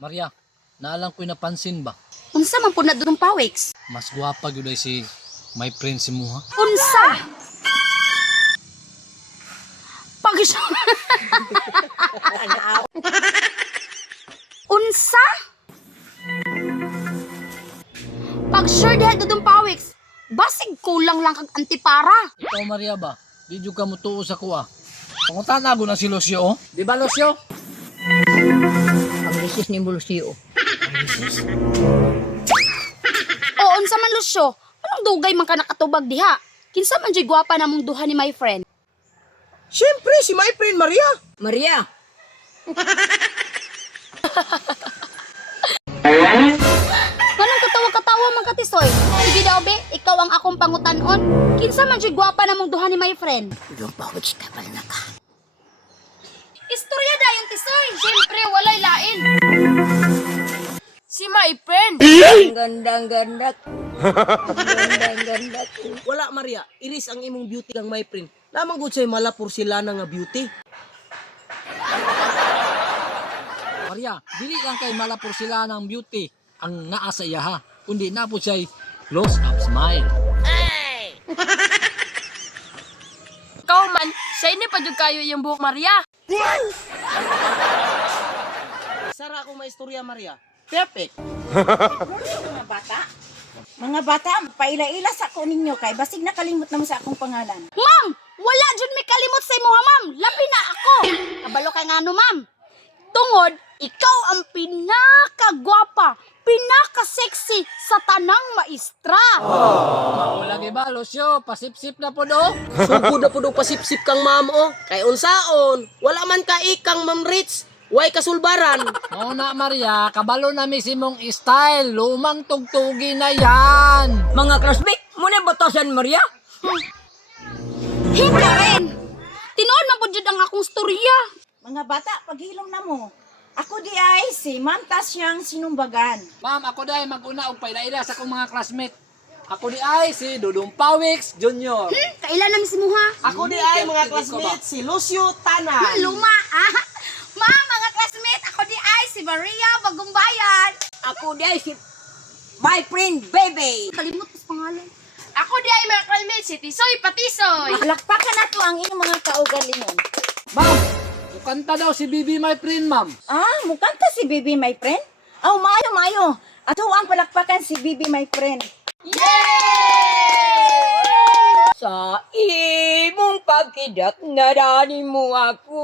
Maria, naalang ko'y napansin ba? Unsa man po na doon pawex? Mas gwapa gyud ay si my friend si Muha. Unsa? Pag Unsa? Pag sure diha doon pawex, basig kulang lang kag antipara. Ikaw Maria ba? Di jud ka mutuo sa kuha. Pangutan na na si Lucio, oh. Di ba Lucio? Ang lisis ni Lucio. O unsa man Lucio? Anong dugay man ka nakatubag diha? Kinsa man jud gwapa namong duha ni my friend? Siyempre, si my friend Maria. Maria, Kanang katawa-katawa man katisoy. Sige daw be, ikaw ang akong pangutan-on. Kinsa man jud gwapa namong duha ni my friend? yung pawis ka pala na ka. Istorya dayon tisoy. Siyempre walay lain. Si my friend. Ang gandang-ganda. Gandang-ganda ko. Wala Maria, iris ang imong beauty kang my friend. Lamang gud say mala porselana nga beauty. Maria, dili lang kay malapor sila ng beauty ang naa sa iya ha. Kundi na po siya close up smile. Ikaw man, sa ini pa jud kayo yung buhok Maria. Sara ako maistorya Maria. Perfect. Mga bata, paila-ila sa ko ninyo kay basig nakalimot na mo sa akong pangalan. Ma'am, wala jud mi kalimot sa imo ha, ma'am. Labi na ako. Kabalo kay ngano, ma'am. Tungod, ikaw ang pinakagwapa, pinaka-sexy sa tanang maestra. Mao lagi ba Lucio? Pasipsip na po do. Sugod na pud og pasipsip kang ma'am oh. Kay unsaon? Wala man ka ikang Ma'am Rich. Way kasulbaran. Mao na Maria, kabalo na mi si mong style. Lumang tugtugi na yan. Mga classmate, muna batasan Maria. Hindi rin. Tinuod man po jud ang akong storya. Mga bata, paghilom na mo. Ako di ay si Ma'am Tasyang Sinumbagan. Ma'am, ako dai mag-una og paila-ila sa akong mga classmate. Ako di ay si Dudong Pawix Jr. Kailan na mi si Muha? Ako di ay mga classmates si Lucio Tanan. Luma, ah. Ma'am, mga classmate, ako di ay si Maria Bagumbayan. Ako di ay si my friend Bebe. Kalimot ko sa pangalan. Ako di ay mga kalmate si Tisoy Patisoy. Palakpakan na to ang inyong mga kaugalingon. Ma'am, kanta daw si Bibi my friend, ma'am. Ah, mukanta si Bibi, my friend? Oh, mayo. Ato ang palakpakan si Bibi, my friend. Sa imong pagkidak narani mo ako.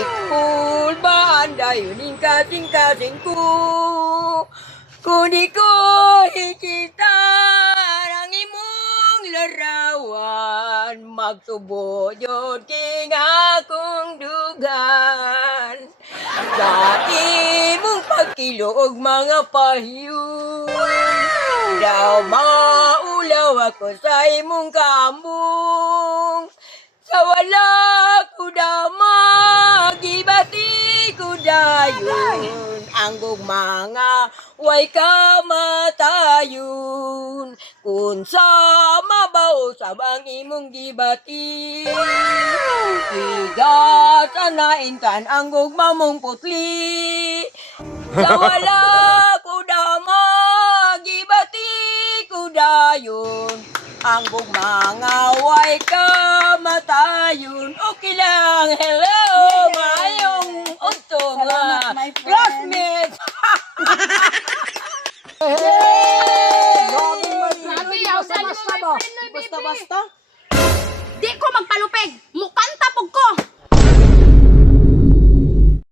Ikul ba andayon yung kasing-kasing ko. Kundi ko hikita ang imong larawan. Magsubo yun king akong dugan. Sa imong pagkilog mga pahyun. Daw maulaw ako sa imong kambong. Sa wala ko damag, ibati ko dayon. Ang mga way kamatayon. Kung sa mabaw sa bang imong gibati. Iga sanain kan ang gugma mong putli. Sa wala ko damag, ibati ko dayon. Ang mga way kamatayon. Okay lang, hello, mayong untong Salamat, my friend. classmates. Grabe, yaw sa my friend. Basta-basta. Di ko magpalupig.